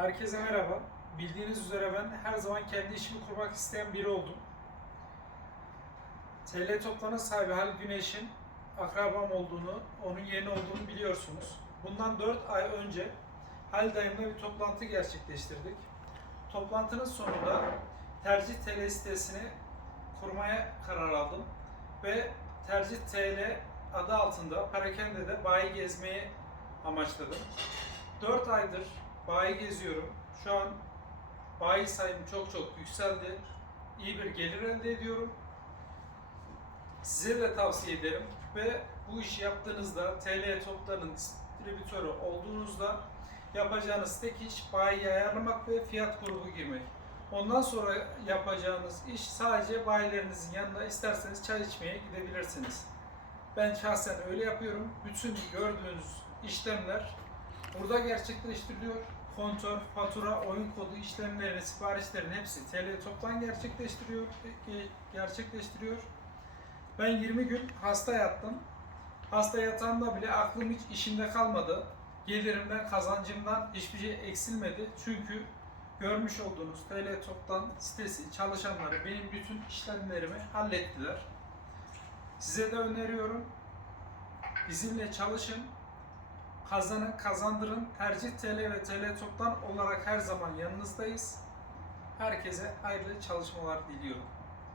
Herkese merhaba. Bildiğiniz üzere ben her zaman kendi işimi kurmak isteyen biri oldum. TL Toplan'ın sahibi Halil Güneş'in akrabam olduğunu, onun yeğeni olduğunu biliyorsunuz. Bundan 4 ay önce Halil dayımla bir toplantı gerçekleştirdik. Toplantının sonunda Tercih TL sitesini kurmaya karar aldım ve Tercih TL adı altında Parakende'de bayi gezmeyi amaçladım. 4 aydır bayi geziyorum. Şu an bayi sayım çok çok yükseldi. İyi bir gelir elde ediyorum. Size de tavsiye ederim ve bu işi yaptığınızda TL toplarının distribütörü olduğunuzda yapacağınız tek iş bayiyi ayarlamak ve fiyat grubu girmek. Ondan sonra yapacağınız iş sadece bayilerinizin yanında isterseniz çay içmeye gidebilirsiniz. Ben şahsen öyle yapıyorum. Bütün gördüğünüz işlemler burada gerçekleştiriliyor. Kontör, fatura, oyun kodu işlemlerini, siparişlerin hepsi TL toptan gerçekleştiriyor. ge- gerçekleştiriyor. Ben 20 gün hasta yattım. Hasta yatağımda bile aklım hiç işimde kalmadı. Gelirimden, kazancımdan hiçbir şey eksilmedi. Çünkü görmüş olduğunuz TL Toptan sitesi çalışanları benim bütün işlemlerimi hallettiler. Size de öneriyorum. Bizimle çalışın. Kazanın, kazandırın. Tercih TL ve TL Toptan olarak her zaman yanınızdayız. Herkese hayırlı çalışmalar diliyorum.